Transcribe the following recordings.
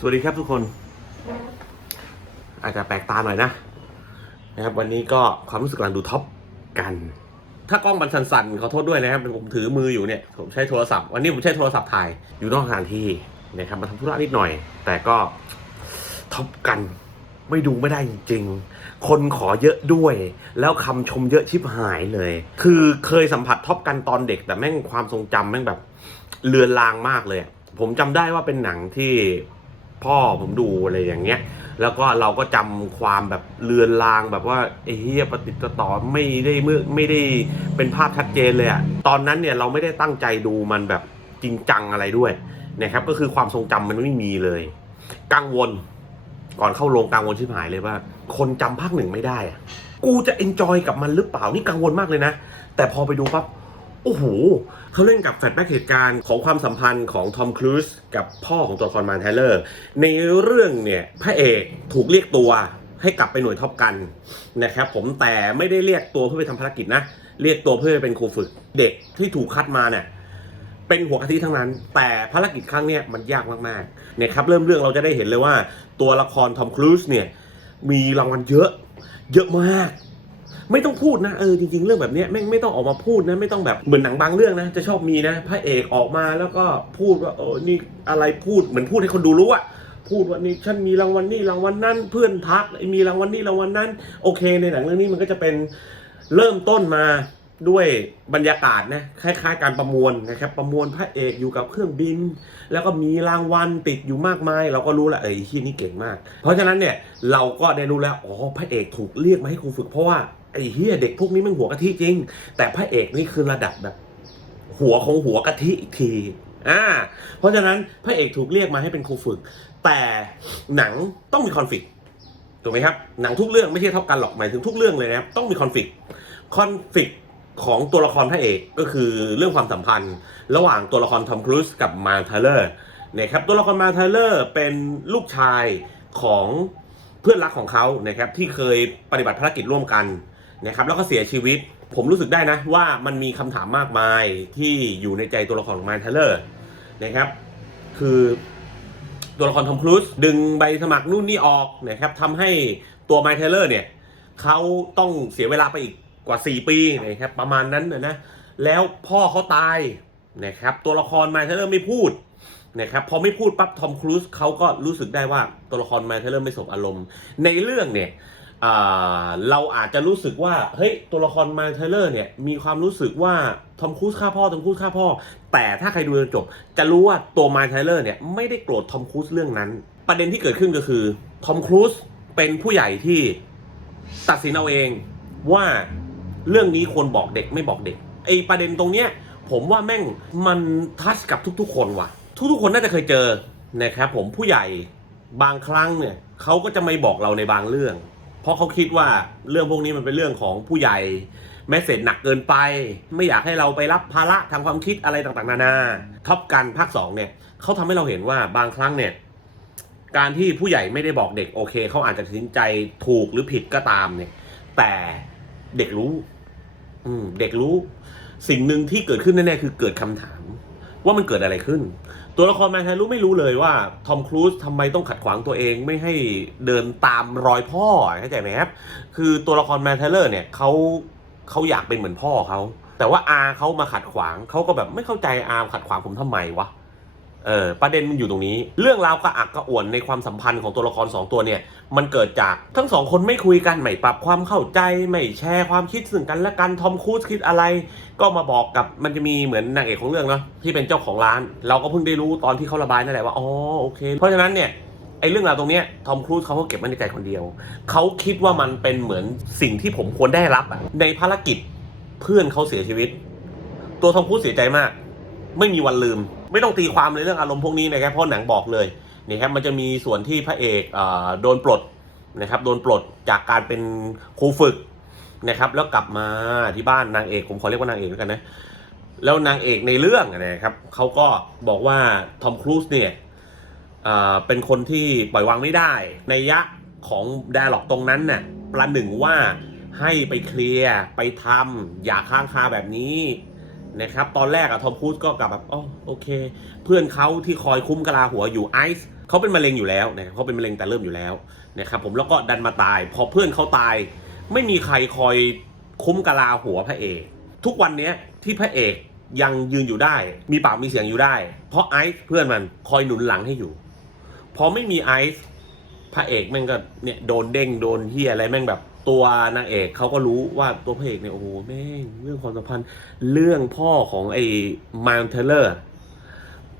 สวัสดีครับทุกคน อาจจะแปลกตาหน่อยนะนะครับ วันนี้ก็ความรู้สึกกำลังดูท็อปกัน ถ้ากล้องมันสั่นๆขอโทษด้วยนะครับผมถือมืออยู่เนี่ยผมใช้โทรศัพท์วันนี้ผมใช้โทรศัพท์ถ่ายอยู่นอกสถานที่นะครับมาทำธุระนิดหน่อย แต่ก็ท็อปกันไม่ดูไม่ได้จริงๆ คนขอเยอะด้วย แล้วคำชมเยอะชิบหายเลย คือเคยสัมผัสท็อปกันตอนเด็ก แต่แม่งความทรงจำแม่งแบบเลือนลางมากเลย ผมจำได้ว่าเป็นหนังที่ พ่อผมดูอะไรอย่างเงี้ย แล้วก็เราก็จำความแบบเลือนลางแบบว่าไอ้เฮียปฏิดประต่อไม่ได้เมื่อไม่ได้เป็นภาพชัดเจนเลยอะตอนนั้นเนี่ยเราไม่ได้ตั้งใจดูมันแบบจริงจังอะไรด้วยนะครับ ก็คือความทรงจำมันไม่มีเลย กังวล ก่อนเข้าโรงกังวลชิบหายเลยว่า คนจำภาคหนึ่งไม่ได้อะกูจะเอนจอยกับมันหรือเปล่านี่กังวลมากเลยนะ แต่พอไปดูปั๊บ อ้โหเขาเล่นกับแฟลชแบ็กเหตุการณ์ของความสัมพันธ์ของทอมครูซกับพ่อของตัวละครมานไทเลอร์ ในเรื่องเนี่ยพระเอกถูกเรียกตัวให้กลับไปหน่วยท็อปกันนะครับผมแต่ไม่ได้เรียกตัวเพื่อไปทำภารกิจนะ เรียกตัวเพื่อไปเป็นครูฝึกเด็กที่ถูกคัดมาเนี่ยเป็นหัวกะทิทั้งนั้น แต่ภารกิจครั้งนี้มันยากมากๆเนี่ยครับเริ่มเรื่องเราจะได้เห็นเลยว่าตัวละครทอมครูซเนี่ยมีรางวัลเยอะ เยอะมาก ไม่ต้องพูดนะเออจริงๆเรื่องแบบนี้แม่งไม่ต้องออกมาพูดนะไม่ต้องแบบเหมือนหนังบางเรื่องนะ จะชอบมีนะพระเอกออกมาแล้วก็พูดว่าเออนี่อะไรพูดเหมือนพูดให้คนดูรู้อะพูดว่านี่ฉันมีรางวัลนี่รางวัลนั้นเพื่อนทักมีรางวัลนี่รางวัลนั้นโอเค ในหนังเรื่องนี้มันก็จะเป็นเริ่มต้นมาด้วยบรรยากาศนะคล้ายๆ การประมวลนะครับประมวลพระเอกอยู่กับเครื่องบิน แล้วก็มีรางวัลติดอยู่มากมาย เราก็รู้แล้วเอ้ยที่นี่เก่งมาก เพราะฉะนั้นเนี่ยเราก็ได้รู้แล้วอ๋อพระเอกถูกเรียกมาให้ครูฝึกเพราะว่า ไอ้เฮียเด็กพวกนี้มันหัวกะทิจริง แต่พระเอกนี่คือระดับแบบ หัวของหัวกะทิอีกทีอ่าเพราะฉะนั้นพระเอกถูกเรียกมาให้เป็นครูฝึก แต่หนังต้องมีคอนฟ lict ถูกไหมครับ หนังทุกเรื่องไม่ใช่เท่ากันหรอกหมายถึงทุกเรื่องเลยนะครับต้องมีคอนฟ lict คอนฟ lict ของตัวละครพระเอกก็คือเรื่องความสัมพันธ์ ระหว่างตัวละครทอมครูซกับมาเทเลอร์นะครับตัวละครมาเทเลอร์เป็นลูกชายของเพื่อนรักของเขานะครับที่เคยปฏิบัติภารกิจร่วมกัน นะครับแล้วก็เสียชีวิต ผมรู้สึกได้นะว่ามันมีคำถามมากมายที่อยู่ในใจตัวละครของมาเทเลอร์นะครับคือตัวละครทอมครูซดึงใบสมัครนู่นนี่ออกนะครับทำให้ตัวมาเทเลอร์เนี่ยเขาต้องเสียเวลาไปอีกกว่า 4 ปีนะครับประมาณนั้นนะแล้วพ่อเขาตายนะครับตัวละครมาเทเลอร์ไม่พูดนะครับพอไม่พูดปั๊บทอมครูซเขาก็รู้สึกได้ว่าตัวละครมาเทเลอร์ไม่สบอารมณ์ ในเรื่องเนี่ย เราอาจจะรู้สึกว่าเฮ้ยตัวละครมาเทเลอร์เนี่ยมีความรู้สึกว่าทอมครูซฆ่าพ่อทอมครูซฆ่าพ่อ แต่ถ้าใครดูจนจบ จะรู้ว่าตัวมาเทเลอร์เนี่ยไม่ได้โกรธทอมครูซเรื่องนั้น ประเด็นที่เกิดขึ้นก็คือทอมครูซเป็นผู้ใหญ่ที่ตัดสินเอาเองว่าเรื่องนี้ควรบอกเด็กไม่บอกเด็กไอประเด็นตรงเนี้ยผมว่าแม่งมันทัชกับทุกๆ คนว่ะ ทุกๆ คนน่าจะเคยเจอนะครับผมผู้ใหญ่บางครั้งเนี่ยเขาก็จะไม่บอกเราในบางเรื่อง เพราะเขาคิดว่าเรื่องพวกนี้มันเป็นเรื่องของผู้ใหญ่แมสเสจหนักเกินไป ไม่อยากให้เราไปรับภาระทางความคิดอะไรต่างๆ นานาท็อปกันภาคสองเนี่ยเขาทำให้เราเห็นว่าบางครั้งเนี่ยการที่ผู้ใหญ่ไม่ได้บอกเด็กโอเคเขาอาจจะตัดสินใจถูกหรือผิดก็ตามเนี่ย แต่เด็กรู้ อืม เด็กรู้ สิ่งหนึ่งที่เกิดขึ้นแน่ๆคือเกิดคำถาม ว่ามันเกิดอะไรขึ้น ตัวละครแมนไทรู้ไม่รู้เลยว่าทอมครูซทำไมต้องขัดขวางตัวเองไม่ให้เดินตามรอยพ่อเข้าใจไหมครับคือตัวละครแมนไทเลอร์เนี่ยเขาเขาอยากเป็นเหมือนพ่อเขาแต่ว่าอาเขามาขัดขวางเขาก็แบบไม่เข้าใจอาขัดขวางผมทำไมวะ เออประเด็นมันอยู่ตรงนี้ เรื่องราวกระอักกระอ่วนในความสัมพันธ์ของตัวละครสองตัวเนี่ย มันเกิดจากทั้งสองคนไม่คุยกัน ไม่ปรับความเข้าใจ ไม่แชร์ความคิดซึ่งกันและกันทอมครูซคิดอะไร ก็มาบอกกับมันจะมีเหมือนนางเอกของเรื่องเนาะที่เป็นเจ้าของร้าน เราก็เพิ่งได้รู้ตอนที่เขาระบายนั่นแหละว่าอ๋อโอเค เพราะฉะนั้นเนี่ยไอ้เรื่องราวตรงเนี้ยทอมครูซเขาก็เก็บไว้ในใจคนเดียว เขาคิดว่ามันเป็นเหมือนสิ่งที่ผมควรได้รับอะในภารกิจเพื่อนเขาเสียชีวิต ตัวทอมครูซเสียใจมาก ไม่มีวันลืม ไม่ต้องตีความเลยเรื่องอารมณ์พวกนี้นะครับเพราะหนังบอกเลยนี่ครับมันจะมีส่วนที่พระเอกเออโดนปลดนะครับโดนปลดจากการเป็นครูฝึกนะครับแล้วกลับมาที่บ้านนางเอกผมขอเรียกว่านางเอกแล้วกันนะแล้วนางเอกในเรื่องนะครับเขาก็บอกว่าทอมครูซเนี่ยเอ่อเป็นคนที่ปล่อยวางไม่ได้ ในยะของดาล็อกตรงนั้นน่ะประหนึ่งว่าให้ไปเคลียร์ไปทำอย่าค้างคาแบบนี้ นะครับ ตอนแรกอะทอมครูซก็กลับแบบอ๋อโอเค เพื่อนเขาที่คอยคุ้มกะลาหัวอยู่ไอซ์เขาเป็นมะเร็งอยู่แล้วนะครับเขาเป็นมะเร็งแต่เริ่มอยู่แล้วนะครับผมแล้วก็ดันมาตาย พอเพื่อนเขาตาย ไม่มีใครคอยคุ้มกะลาหัวพระเอก ทุกวันนี้ที่พระเอกยังยืนอยู่ได้ มีปากมีเสียงอยู่ได้ เพราะไอซ์เพื่อนมันคอยหนุนหลังให้อยู่ พอไม่มีไอซ์พระเอกแม่งก็เนี่ยโดนเด้งโดนเฮียอะไรแม่งแบบ ตัวนางเอกเขาก็รู้ว่าตัวพระเอกเนี่ยโอ้โหแม่งเรื่องความสัมพันธ์เรื่องพ่อของไอ้มายเทเลอร์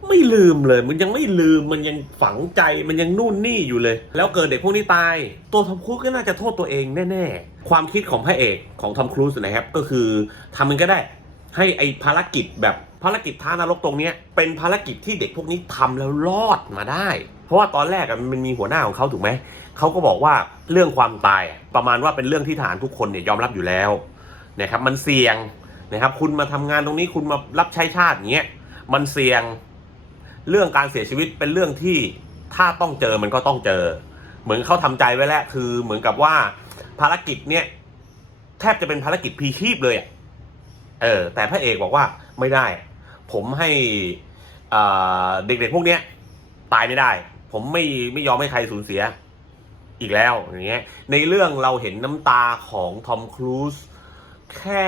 ไม่ลืมเลย มันยังไม่ลืมมันยังฝังใจมันยังนู่นนี่อยู่เลย แล้วเกิดเด็กพวกนี้ตาย ตัวทอมครูซก็น่าจะโทษตัวเองแน่ ๆ ความคิดของพระเอกของทอมครูซนะครับก็คือทำมันก็ได้ ให้ไอภารกิจแบบภารกิจท้านรกตรงเนี้ยเป็นภารกิจที่เด็กพวกนี้ทำแล้วรอดมาได้ เพราะว่าตอนแรกมันมีหัวหน้าของเขาถูกไหมเขาก็บอกว่าเรื่องความตายประมาณว่าเป็นเรื่องที่ทหารทุกคนเนี่ยยอมรับอยู่แล้วนะครับมันเสี่ยงนะครับคุณมาทำงานตรงนี้คุณมารับใช้ชาติอย่างเงี้ยมันเสี่ยงเรื่องการเสียชีวิตเป็นเรื่องที่ถ้าต้องเจอมันก็ต้องเจอ เหมือนเขาทำใจไว้แล้วคือเหมือนกับว่าภารกิจเนี่ยแทบจะเป็นภารกิจพีชีพเลยอะ เออแต่พระเอกบอกว่าไม่ได้ ผมให้เด็กๆพวกเนี้ยตายไม่ได้ ผมไม่ไม่ยอมให้ใครสูญเสียอีกแล้วอย่างเงี้ยในเรื่องเราเห็นน้ำตาของทอมครูซแค่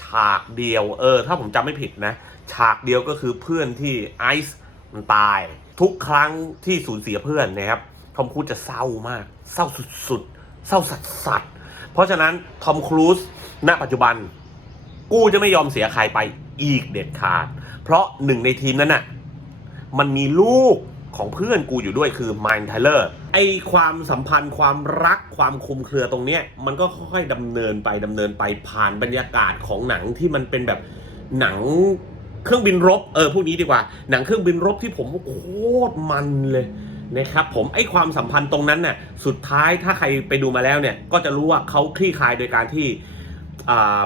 ฉากเดียว เออ ถ้าผมจำไม่ผิดนะ ฉากเดียวก็คือเพื่อนที่ไอซ์มันตาย ทุกครั้งที่สูญเสียเพื่อนนะครับ ทอมครูซจะเศร้ามาก เศร้าสุดๆ เศร้าสัสสัสๆเพราะฉะนั้น ทอมครูซณปัจจุบัน กูจะไม่ยอมเสียใครไปอีกเด็ดขาด เพราะหนึ่งในทีมนั้นน่ะ มันมีลูกของเพื่อนกูอยู่ด้วยคือมายน์ไทเลอร์ไอความสัมพันธ์ความรักความคุมเครือตรงเนี้ย มันก็ค่อยๆดำเนินไปดำเนินไปผ่านบรรยากาศของหนังที่มันเป็นแบบหนังเครื่องบินรบเออพวกนี้ดีกว่า หนังเครื่องบินรบที่ผมโคตรมันเลยนะครับ ผมไอความสัมพันธ์ตรงนั้นน่ะสุดท้ายถ้าใครไปดูมาแล้วเนี่ย ก็จะรู้ว่าเขาคลี่คลายโดยการที่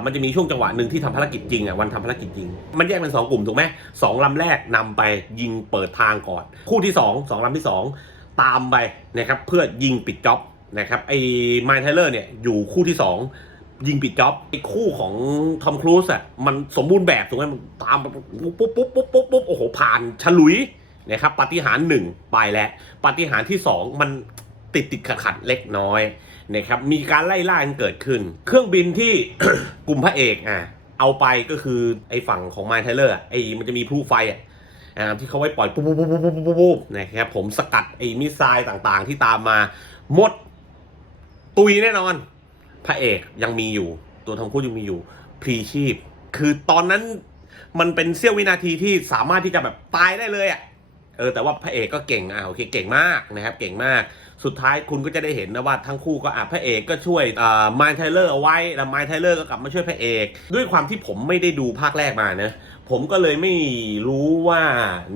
มันจะมีช่วงจังหวะหนึ่งที่ทำภารกิจจริงอะวันทำภารกิจจริง มันแยกเป็นสองกลุ่มถูกไหมสองลำแรกนำไปยิงเปิดทางก่อน คู่ที่สองสองลำที่สองตามไปนะครับเพื่อยิงปิดจ็อบนะครับไอ้ไมล์ไทเลอร์เนี่ยอยู่คู่ที่สองยิงปิดจ็อบไอ้คู่ของทอมครูซอะมันสมบูรณ์แบบถูกไหมมันตามปุ๊บปุ๊บปุ๊บปุ๊บปุ๊บปุ๊บโอ้โหผ่านฉลุยนะครับปฏิหารหนึ่งไปแล้วปฏิหารที่สองมันติดติดขัดขัดเล็กน้อย นะครับมีการไล่ล่ากันเกิดขึ้น เครื่องบินที่กลุ่มพระเอกอะเอาไปก็คือไอ้ฝั่งของไมล์ไทเลอร์ไอ้มันจะมีพลุไฟอะอ่าที่เขาไว้ปล่อยปุ๊บปุ๊บปุ๊บปุ๊บปุ๊บปุ๊บปุ๊บนะครับผมสกัดไอ้มิสไซล์ต่างๆ ที่ตามมาหมดตุยแน่นอน พระเอกยังมีอยู่ ตัวทองคูดยังมีอยู่ พรีชีพ คือตอนนั้นมันเป็นเสี้ยววินาทีที่สามารถที่จะแบบตายได้เลยอะเออแต่ว่าพระเอกก็เก่งอะโอเคเก่งมากนะครับ เก่งมาก สุดท้ายคุณก็จะได้เห็นนะว่าทั้งคู่ก็อะพระเอกก็ช่วยอ่ามายไทเลอร์เอาไว้แล้วมายไทเลอร์ก็กลับมาช่วยพระเอก ด้วยความที่ผมไม่ได้ดูภาคแรกมานะผมก็เลยไม่รู้ว่า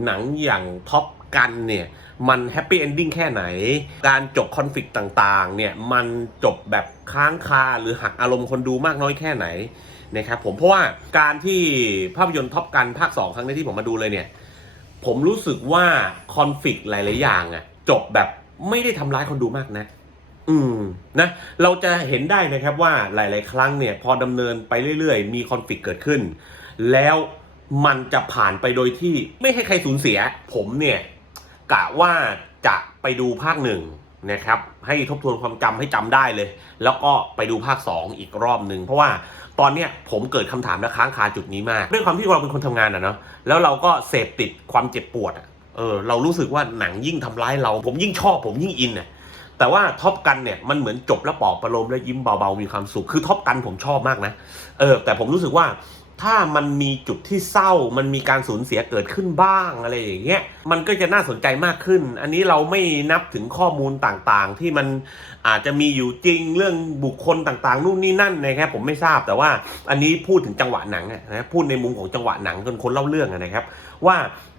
หนังอย่างท็อปกันเนี่ยมันแฮปปี้เอนดิ้งแค่ไหน การจบคอนฟ lict ต่างๆเนี่ยมันจบแบบค้างคาหรือหักอารมณ์คนดูมากน้อยแค่ไหนนะครับผมเพราะว่าการที่ภาพยนตร์ท็อปกันภาค 2 ครั้งนี้ที่ผมมาดูเลยเนี่ย ผมรู้สึกว่าคอนฟ lict หลาย ๆ อย่างอะจบแบบ ไม่ได้ทำร้ายคนดูมากนะอืมนะเราจะเห็นได้นะครับว่าหลาย ๆ ครั้งเนี่ย พอดำเนินไปเรื่อย ๆ มีคอนฟ lict เกิดขึ้น แล้วมันจะผ่านไปโดยที่ไม่ให้ใครสูญเสีย ผมเนี่ยกะว่าจะไปดูภาคหนึ่งนะครับ ให้ทบทวนความจำให้จำได้เลย แล้วก็ไปดูภาค 2 อีกรอบหนึ่งเพราะว่าตอนเนี้ยผมเกิดคำถามและค้างคาจุดนี้มาก ด้วยความที่เราเป็นคนทำงานอะเนาะแล้วเราก็เสพติดความเจ็บปวดอะ เออเรารู้สึกว่าหนังยิ่งทำร้ายเรา ผมยิ่งชอบผมยิ่งอินอะแต่ว่าท็อปกันเนี่ยมันเหมือนจบแล้วปอบประโลมแล้วยิ้มเบาๆมีความสุขคือท็อปกันผมชอบมากนะเออแต่ผมรู้สึกว่าถ้ามันมีจุดที่เศร้า มันมีการสูญเสียเกิดขึ้นบ้างอะไรอย่างเงี้ย มันก็จะน่าสนใจมากขึ้น อันนี้เราไม่นับถึงข้อมูลต่างๆ ที่มันอาจจะมีอยู่จริงเรื่องบุคคลต่างๆ นู่นนี่นั่นนะครับผมไม่ทราบแต่ว่าอันนี้พูดถึงจังหวะหนังนะพูดในมุมของจังหวะหนังจนคนเล่าเรื่องนะครับ ว่า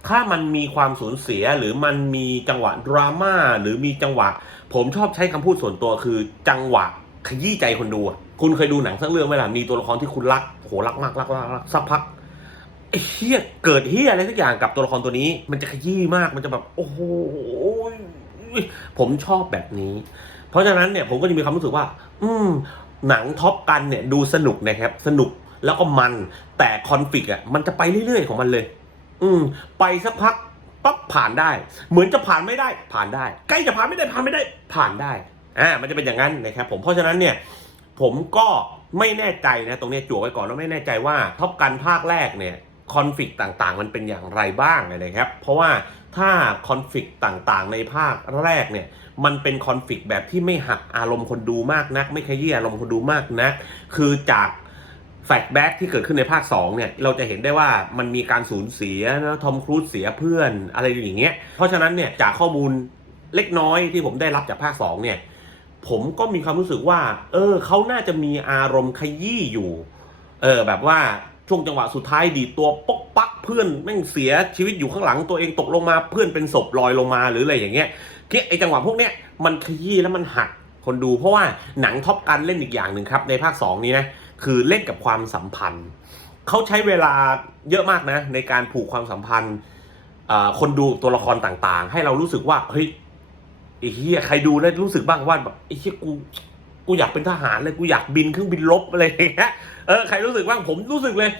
ถ้ามันมีความสูญเสียหรือมันมีจังหวะดราม่าหรือมีจังหวะ ผมชอบใช้คำพูดส่วนตัวคือจังหวะขยี้ใจคนดู คุณเคยดูหนังสักเรื่องไหมล่ะมีตัวละครที่คุณรักโหรักมากรักรักรักสักพักเฮียเกิดเฮียอะไรสักอย่างกับตัวละครตัวนี้ มันจะขยี้มากมันจะแบบโอ้โหผมชอบแบบนี้ เพราะฉะนั้นเนี่ยผมก็จะมีความรู้สึกว่า อืม หนังท็อปกันเนี่ยดูสนุกนะครับ สนุกแล้วก็มันแต่คอนฟ lict อะมันจะไปเรื่อยๆของมันเลย อืม ไปสักพักปั๊บผ่านได้ เหมือนจะผ่านไม่ได้ผ่านได้ใกล้จะผ่านไม่ได้ผ่านไม่ได้ผ่านได้อ่ามันจะเป็นอย่างนั้นนะครับผมเพราะฉะนั้นเนี่ยผมก็ไม่แน่ใจนะตรงนี้จั่วไว้ก่อนว่าไม่แน่ใจว่าท็อปกันภาคแรกเนี่ยคอนฟ lict ต่างๆ มันเป็นอย่างไรบ้างนะครับ เพราะว่าถ้าคอนฟ lict ต่างๆ ในภาคแรกเนี่ยมันเป็นคอนฟ lict แบบที่ไม่หักอารมณ์คนดูมากนัก ไม่ขยี้อารมณ์คนดูมากนัก คือจาก แฟกแบ็กที่เกิดขึ้นในภาค 2 เนี่ย เราจะเห็นได้ว่ามันมีการสูญเสียนะทอมครูซเสียเพื่อนอะไรอย่างเงี้ย เพราะฉะนั้นเนี่ยจากข้อมูลเล็กน้อยที่ผมได้รับจากภาค 2 เนี่ย ผมก็มีความรู้สึกว่า เออเขาน่าจะมีอารมณ์ขยี้อยู่ เออแบบว่าช่วงจังหวะสุดท้ายดีตัวปกปักเพื่อนแม่งเสียชีวิตอยู่ข้างหลังตัวเองตกลงมาเพื่อนเป็นศพลอยลงมาหรืออะไรอย่างเงี้ยคือไอจังหวะพวกเนี้ยมันขยี้แล้วมันหักคนดูเพราะว่าหนังท็อปกันเล่นอีกอย่างหนึ่งครับในภาค 2 นี้นะ คือเล่นกับความสัมพันธ์ เขาใช้เวลาเยอะมากนะ ในการผูกความสัมพันธ์คนดูตัวละครต่างๆ ให้เรารู้สึกว่าเฮ้ยไอ้เฮียใครดูแล้วรู้สึกบ้างว่าแบบไอ้เฮียกูกูอยากเป็นทหารเลยกูอยากบินเครื่องบินรบอะไรอย่างเงี้ยเออใครรู้สึกบ้างผมรู้สึกเลย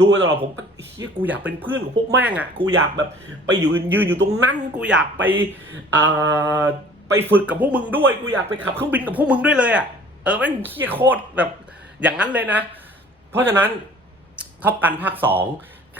ดูตลอดผมเฮียกูอยากเป็นเพื่อนของพวกแม่งอะกูอยากแบบไปอยู่ยืนอยู่ตรงนั้น กูอยากไปอ่าไปฝึกกับพวกมึงด้วย กูอยากไปขับเครื่องบินกับพวกมึงด้วยเลยอะเออแม่งเฮียโคตรแบบ อย่างนั้นเลยนะ เพราะฉะนั้นท็อปกันภาคสอง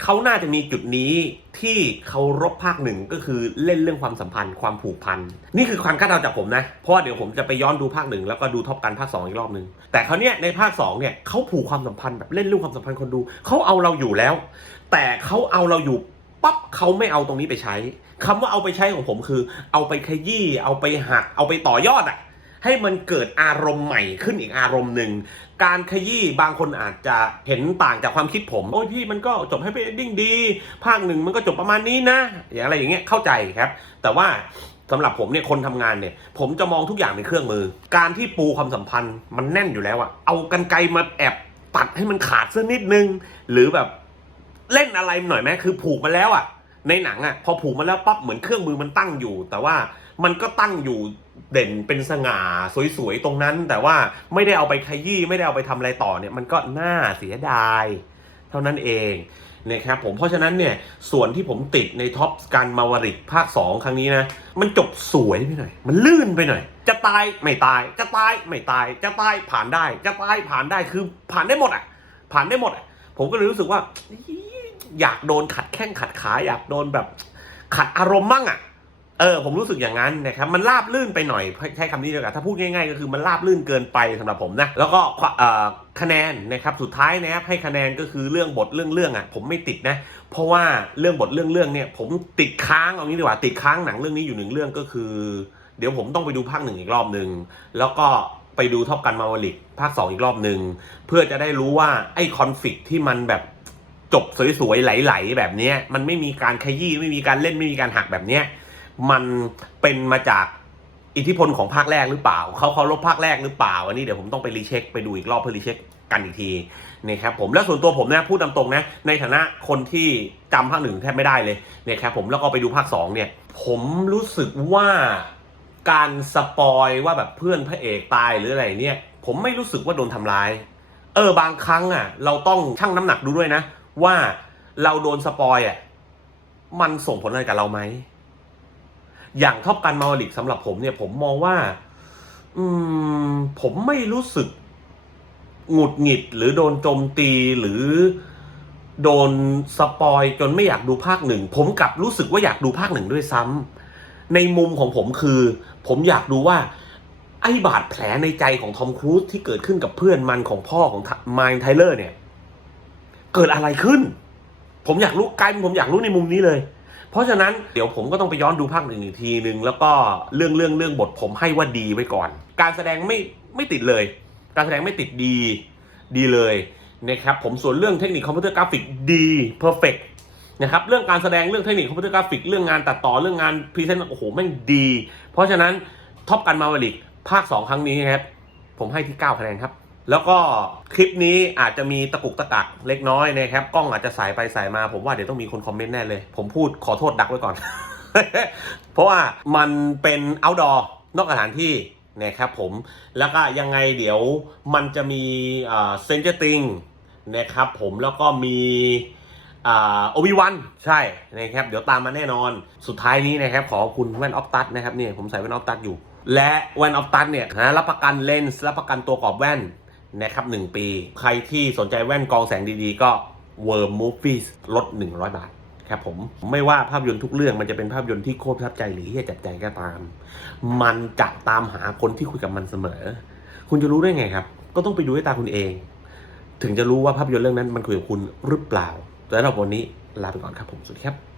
เขาน่าจะมีจุดนี้ที่เขารบภาคหนึ่งก็คือเล่นเรื่องความสัมพันธ์ความผูกพัน นี่คือความคาดเดาจากผมนะ เพราะว่าเดี๋ยวผมจะไปย้อนดูภาคหนึ่งแล้วก็ดูท็อปกันภาคสองอีกรอบหนึ่งแต่เขาวเนี้ยในภาคสองเนี่ยเขาผูกความสัมพันธ์แบบเล่นเรื่องความสัมพันธ์คนดูเขาเอาเราอยู่แล้ว แต่เขาเอาเราอยู่ปั๊บเขาไม่เอาตรงนี้ไปใช้คำว่าเอาไปใช้ของผมคือ เอาไปขยี้เอาไปหักเอาไปต่อยอดอะ ให้มันเกิดอารมณ์ใหม่ขึ้นอีกอารมณ์หนึ่งการขยี้บางคนอาจจะเห็นต่างจากความคิดผม โอ้ยพี่มันก็จบให้เป็นดิ้งดี ภาคหนึ่งมันก็จบประมาณนี้นะ อย่างอะไรอย่างเงี้ยเข้าใจครับ แต่ว่าสำหรับผมเนี่ยคนทำงานเนี่ย ผมจะมองทุกอย่างเป็นเครื่องมือ การที่ปูความสัมพันธ์มันแน่นอยู่แล้วอะเอากันไกลมาแอบตัดให้มันขาดสักนิดนึง หรือแบบเล่นอะไรหน่อยไหมคือผูกมาแล้วอะในหนังอะพอผูกมาแล้วปั๊บเหมือนเครื่องมือมันตั้งอยู่ แต่ว่ามันก็ตั้งอยู่ เด่นเป็นสง่าสวยๆตรงนั้น แต่ว่าไม่ได้เอาไปขยี้ไม่ได้เอาไปทำอะไรต่อเนี่ยมันก็น่าเสียดาย เท่านั้นเองนะครับผมเพราะฉะนั้นเนี่ยส่วนที่ผมติดในท็อปการมาวริกภาค 2 ครั้งนี้นะ มันจบสวยไปหน่อย มันลื่นไปหน่อย จะตายไม่ตาย จะตายไม่ตาย จะตายผ่านได้ จะตายผ่านได้คือผ่านได้หมดอะ ผ่านได้หมดอะผมก็เลยรู้สึกว่า อยากโดนขัดแข้งขัดขาอยากโดนแบบ ขัดอารมณ์มั่งอะ เออผมรู้สึกอย่างนั้นนะครับมันราบลื่นไปหน่อยใช้คำนี้เลยกันถ้าพูดง่ายๆ ก็คือมันราบลื่นเกินไปสำหรับผมนะแล้วก็คะแนนนะครับสุดท้ายนะครับให้คะแนนก็คือเรื่องบทเรื่องเรื่องอะผมไม่ติดนะ เพราะว่าเรื่องบทเรื่องเรื่องเนี่ยผมติดค้างเอางี้ดีกว่าติดค้างหนังเรื่องนี้อยู่หนึ่งเรื่องก็คือ เดี๋ยวผมต้องไปดูภาคหนึ่งอีกรอบหนึ่งแล้วก็ไปดูท็อปกันมาวลิกภาคสองอีกรอบหนึ่งเพื่อจะได้รู้ว่าไอ้คอนฟ lict ที่มันแบบจบสวยๆไหลๆแบบนี้มันไม่มีการขยี้ไม่มีการเล่นไม่มีการหักแบบเนี้ย มันเป็นมาจากอิทธิพลของภาคแรกหรือเปล่า เขาเคารพภาคแรกหรือเปล่า อันนี้เดี๋ยวผมต้องไปรีเช็คไปดูอีกรอบเพื่อรีเช็คกันอีกทีนะครับผมแล้วส่วนตัวผมนะพูดตามตรงนะในฐานะคนที่จำภาคหนึ่งแทบไม่ได้เลยนะครับผมแล้วก็ไปดูภาคสองเนี่ยผมรู้สึกว่าการสปอยว่าแบบเพื่อนพระเอกตายหรืออะไรเนี่ย ผมไม่รู้สึกว่าโดนทำร้าย เออบางครั้งอะ เราต้องชั่งน้ำหนักดูด้วยนะ ว่าเราโดนสปอยอะมันส่งผลอะไรกับเราไหม อย่างท็อปกันมาลิกสำหรับผมเนี่ยผมมองว่า อืม ผมไม่รู้สึกหงุดหงิด หรือโดนโจมตีหรือโดนสปอยจนไม่อยากดูภาคหนึ่ง ผมกลับรู้สึกว่าอยากดูภาคหนึ่งด้วยซ้ำในมุมของผมคือ ผมอยากดูว่า ไอ้บาดแผลในใจของทอมครูซที่เกิดขึ้นกับเพื่อนมันของพ่อของมายไทเลอร์เนี่ย เกิดอะไรขึ้น ผมอยากรู้กลายเป็นผมอยากรู้ในมุมนี้เลย เพราะฉะนั้นเดี๋ยวผมก็ต้องไปย้อนดูภาคหนึ่งอีกทีหนึ่งแล้วก็เรื่องเรื่องเรื่องบทผมให้ว่าดีไว้ก่อน การแสดงไม่ไม่ติดเลย การแสดงไม่ติดดีดีเลยนะครับผมส่วนเรื่องเทคนิคคอมพิวเตอร์กราฟิกดีเพอร์เฟกนะครับเรื่องการแสดงเรื่องเทคนิคคอมพิวเตอร์กราฟิกเรื่องงานตัดต่อเรื่องงานพรีเซนต์โอ้โหแม่งดี เพราะฉะนั้นท็อปกันมาวลิกภาค 2 ครั้งนี้ครับผมให้ที่ 9 คะแนนครับ แล้วก็คลิปนี้อาจจะมีตะกุกตะกักเล็กน้อยนะครับกล้องอาจจะสายไปสายมา ผมว่าเดี๋ยวต้องมีคนคอมเมนต์แน่เลย ผมพูดขอโทษดักไว้ก่อน เพราะว่ามันเป็น outdoor นอกสถานที่นะครับผมแล้วก็ยังไงเดี๋ยวมันจะมีเซนเจอร์ติงนะครับผมแล้วก็มีโอบิวันใช่นะครับเดี๋ยวตามมาแน่นอนสุดท้ายนี้นะครับขอบคุณแว่นออฟตัสนะครับเนี่ยผมใส่แว่นออฟตัสอยู่ และแว่นออฟตัสเนี่ยนะรับประกันเลนส์รับประกันตัวกรอบแว่น นะครับหนึ่งปี ใครที่สนใจแว่นกองแสงดีๆ ก็ Worm Movies ลด 100 บาทครับผมไม่ว่าภาพยนตร์ทุกเรื่องมันจะเป็นภาพยนตร์ที่โคตรประทับใจหรือที่จัดใจก็ตาม มันจะตามหาคนที่คุยกับมันเสมอ คุณจะรู้ได้ไงครับ ก็ต้องไปดูด้วยตาคุณเอง ถึงจะรู้ว่าภาพยนตร์เรื่องนั้นมันคุยกับคุณหรือเปล่าแต่สำหรับวันนี้ลาไปก่อนครับผมสวัสดีครับ